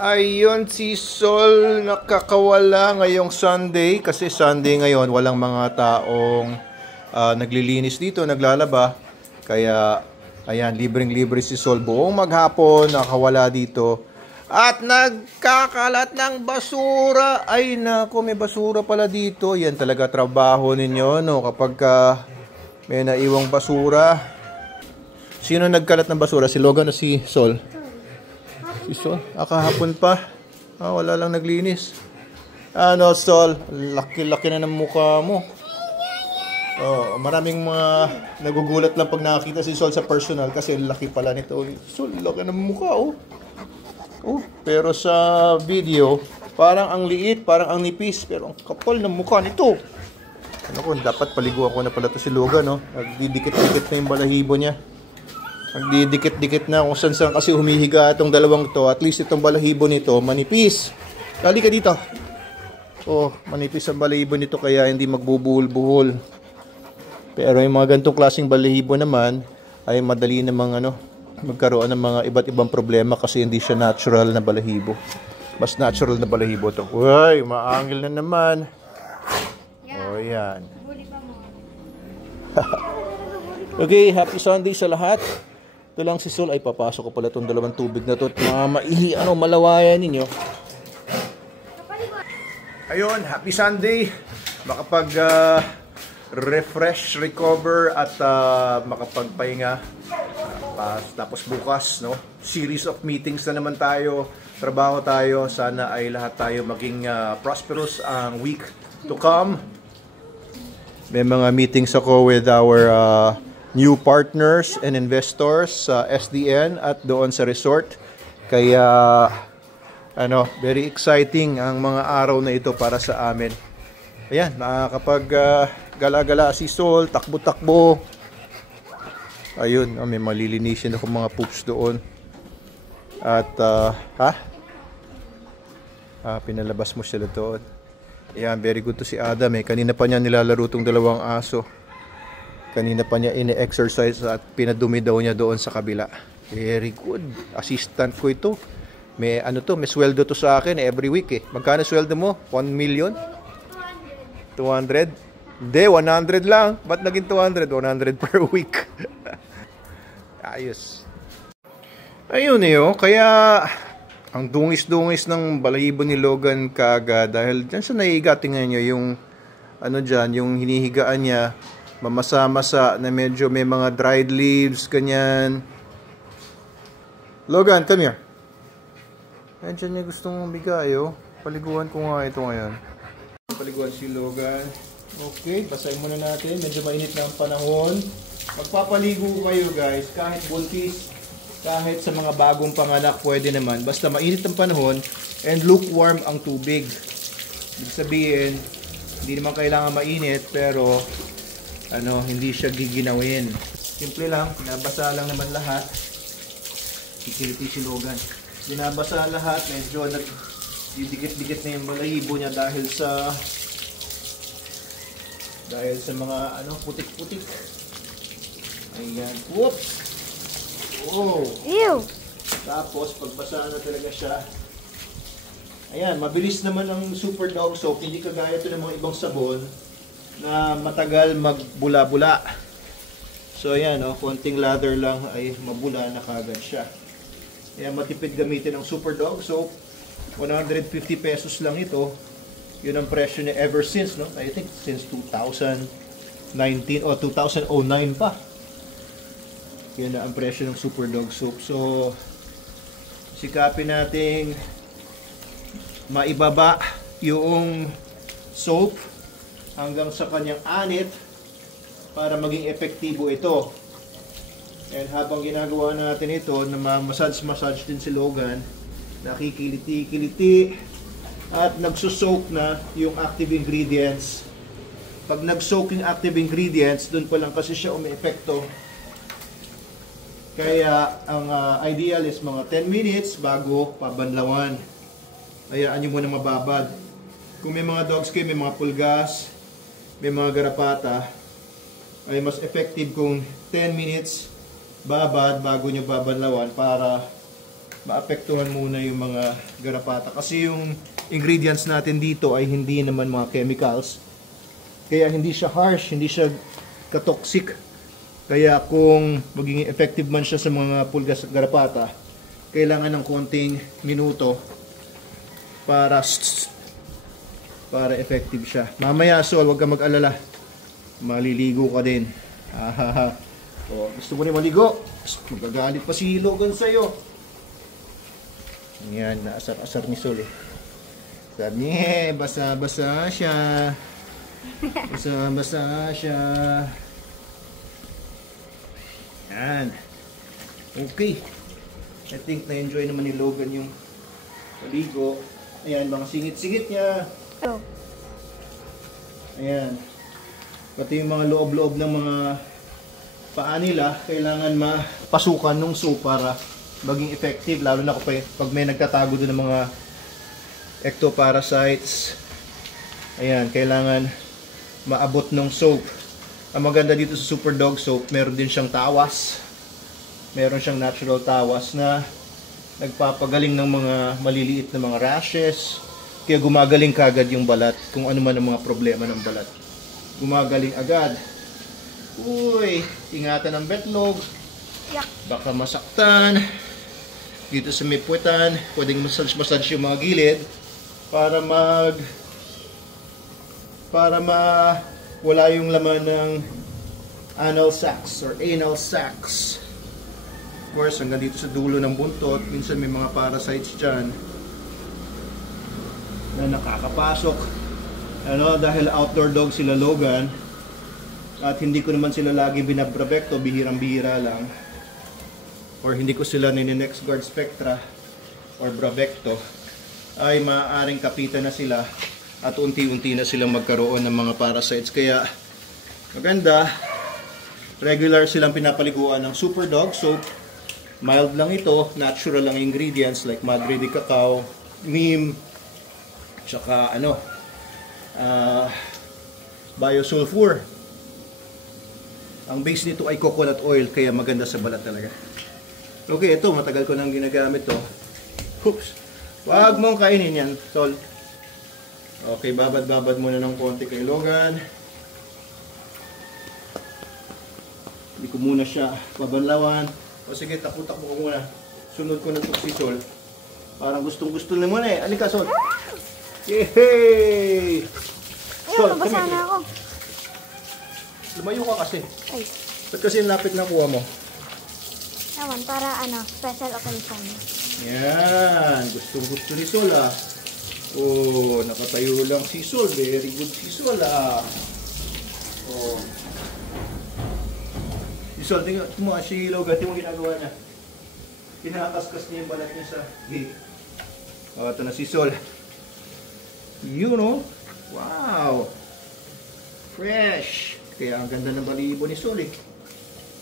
Ayun si Sol nakakawala ngayong Sunday kasi Sunday ngayon walang mga taong naglilinis dito, naglalaba. Kaya ayan, libreng-libre si Sol buong maghapon nakawala dito. At nagkakalat ng basura. Ay nako, may basura pala dito. Yan talaga trabaho ninyo, no? Kapag may naiwang basura. Sino nagkalat ng basura? Si Logan o si Sol? Si Sol? Kahapon pa. Wala lang naglinis. Ano, Sol? Laki-laki na ng mukha mo. Maraming mga nagugulat lang pag nakakita si Sol sa personal kasi laki pala nito. Sol, laki ng mukha, oh. Pero sa video, parang ang liit, parang ang nipis, pero ang kapal ng mukha nito. Ano ko, dapat paliguan ko na pala to si Logan, no? Nagdidikit-dikit na yung balahibo niya. Nagdidikit-dikit na kung saan kasi humihiga itong dalawang to. At least itong balahibo nito, manipis. Dali ka dito. Manipis ang balahibo nito kaya hindi magbubuhol-buhol. Pero yung mga ganitong klaseng balahibo naman, ay madali namang magkaroon ng mga iba't ibang problema kasi hindi siya natural na balahibo. Mas natural na balahibo to. Uy, maangil na naman. Yan. Okay, happy Sunday sa lahat. Ito lang si Sol. Ay, papasok ko pala itong dalawang tubig na ito. Malawayan ninyo. Ayun, happy Sunday. Makapag refresh, recover at makapagpahinga. Tapos bukas, no? Series of meetings na naman tayo. Trabaho tayo. Sana ay lahat tayo maging prosperous ang week to come. May mga meetings ako with our new partners and investors sa SDN at doon sa resort. Kaya very exciting ang mga araw na ito para sa amin. Ayan, nakakapag gala-gala si Sol, takbo-takbo. Ayun, may malilinisin ako mga poops doon. At pinalabas mo sila doon. Ayan, very good to si Adam. Kanina pa niya nilalaro tong dalawang aso. Kanina pa niya ine-exercise at pinadumi daw niya doon sa kabila. Very good. Assistant ko ito. May may sweldo to sa akin every week . Magkano sweldo mo? 1 million? 200? Hindi, 100 lang. Ba't naging 200? 100 per week. Ayos. Ayun kaya ang dungis-dungis ng balahibo ni Logan kaagad dahil dyan sa naiiga, tingnan nyo yung yung hinihigaan niya, mamasa-masa na medyo may mga dried leaves, kanyan. Logan, come here. Ayan, dyan niya gustong bigay, Paliguan ko nga ito ngayon. Paliguan si Logan. Okay, basahin muna natin. Medyo mainit na ang panahon. Magpapaligo kayo, guys, kahit buntis. Kahit sa mga bagong panganak, pwede naman. Basta mainit ang panahon and lukewarm ang tubig. Ibig sabihin, hindi naman kailangan mainit, pero hindi siya giginawin. Simple lang, binabasa lang naman lahat. Kikiliti si Logan. Binabasa lahat, medyo nagdidikit-dikit na yung balahibo niya dahil sa mga putik-putik. Ayan. Whoops! Ew! Tapos, pagbasa na talaga siya. Ayan, mabilis naman ang Super Dog Soap. Hindi kagaya ito ng mga ibang sabon na matagal magbula-bula. So, ayan, konting lather lang ay mabula na kagad siya. Ayan, matipid gamitin ang Super Dog Soap. 150 pesos lang ito. Yun ang presyo niya ever since, I think since 2019 o 2009 pa. Yan na ang presyo ng Super Dog Soap. So, sikapin nating maibaba yung soap hanggang sa kanyang anit para maging epektibo ito. And habang ginagawa natin ito, na massage din si Logan, nakikiliti-kiliti at nagsusoak na yung active ingredients. Pag nag-soak yung active ingredients, dun pa lang kasi siya umiepekto. Kaya ang ideal is mga 10 minutes bago pabanlawan. Hayaan nyo muna mababad. Kung may mga dogs kayo, may mga pulgas, may mga garapata, ay mas effective kung 10 minutes babad bago nyo babanlawan para maapektuhan muna yung mga garapata. Kasi yung ingredients natin dito ay hindi naman mga chemicals. Kaya hindi siya harsh, hindi siya katoxic. Kaya kung maging effective man siya sa mga pulgas at garapata, kailangan ng konting minuto para effective siya. Mamaya, Sol, huwag ka mag-alala. Maliligo ka din. O, gusto mo rin maligo? Magagalit pa si Logan sa'yo. Yan, naasar-asar ni Sol eh. Sabi niya, basa-basa siya. Basa-basa siya. Yan. Okay. I think na-enjoy naman ni Logan yung paligo. Ayan, mga singit-singit niya. Ayan. Pati yung mga loob-loob ng mga paa nila, kailangan mapasukan ng soap para maging effective. Lalo na pag may nagtatago doon ng mga ectoparasites. Ayan, kailangan maabot ng soap. Ang maganda dito sa Super Dog Soap, meron din siyang tawas. Meron siyang natural tawas na nagpapagaling ng mga maliliit na mga rashes. Kaya gumagaling kagad yung balat kung ano man ang mga problema ng balat. Gumagaling agad. Uy, ingatan ang betlog. Baka masaktan. Dito sa may puwetan, pwedeng massage yung mga gilid para wala yung laman ng anal sacs or anal sacs. Of course, hanggang dito sa dulo ng buntot, minsan may mga parasites dyan na nakakapasok. Dahil outdoor dog sila Logan, at hindi ko naman sila lagi binabrabekto, bihirang-bihira lang. Or hindi ko sila nini-next guard spectra or brabecto, ay maaaring kapitan na sila at unti-unti na silang magkaroon ng mga parasites. Kaya maganda, regular silang pinapaliguan ng Super Dog Soap. Mild lang ito, natural lang ingredients like Madre de Cacao, neem, tsaka biosulfur. Ang base nito ay coconut oil, kaya maganda sa balat talaga. Okay, ito matagal ko nang ginagamit to. Oops. Wag mong kainin yan, Sol. Okay, babad-babad muna ng konti kay Logan. Hindi ko muna siya babanlawan. O sige, takbo-takbo ko muna. Sunod ko na ito si Sol. Parang gustong-gusto naman eh. Alika, Sol. Yehey! Sol, mabasa na ako. Lumayo ka kasi. Ay. Ba't kasi lapit na kuha mo? Naman, para special occasion. Yan. Gustong-gusto ni Sol ah. Oh, nakatayo lang si Sol. Very good si Sol ah. Oh. Si Sol, tingnan mo si Logan, tingnan mo ginagawa niya. Kinakaskas niya yung balat niya sa gate. Oh, ito na si Sol. You know? Wow! Fresh! Kaya ang ganda ng balahibo ni Sol eh.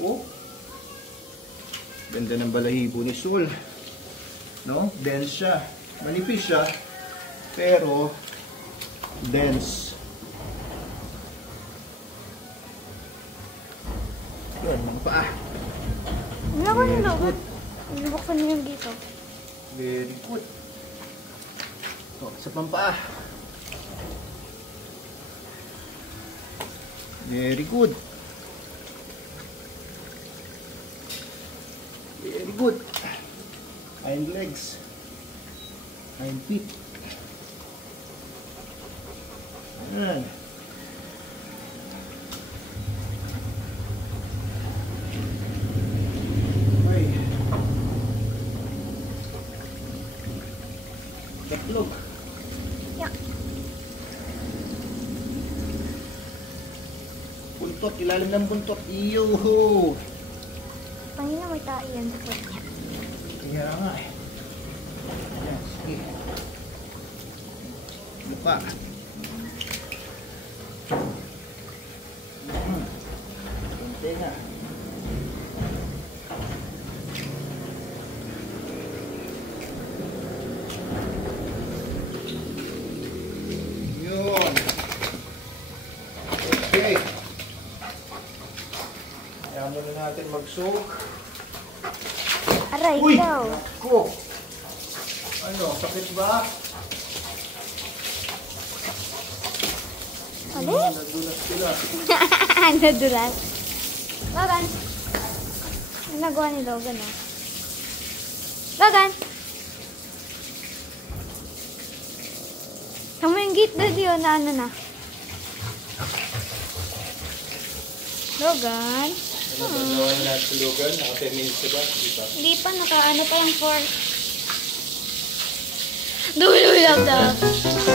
Oh. Ganda ng balahibo ni Sol. No? Dense siya. Manipis siya. Pero dense. Yun, mga paa. Hindi ako yung Logan. Binubuksan niyo yung dito. Very good. Sa pampaa. Very good. Very good. Hind legs. Hind feet. Ayan. Okay. Tatlog. Yeah. Buntot, ilalim ng buntot. Iyo! Pangina may tayo yan sa foot. Kaya nga eh. Ayan, sige. Mukha. Kunti nga. Yun. Okay. Kaya muna natin mag-soak. Aray, Uy! ikaw. Ako! Ano, sakit ba? Ano? Nadulas sila. Nadulas. Logan. Ang nagawa ni Logan, oh. Logan! Tama yung gate, daddy, oh, na ano na. Logan? Ano ba naman natin sa lugar? Naka 10 minutes na ba? Hindi pa. Hindi pa, naka ano pa yung 4. Do we love that?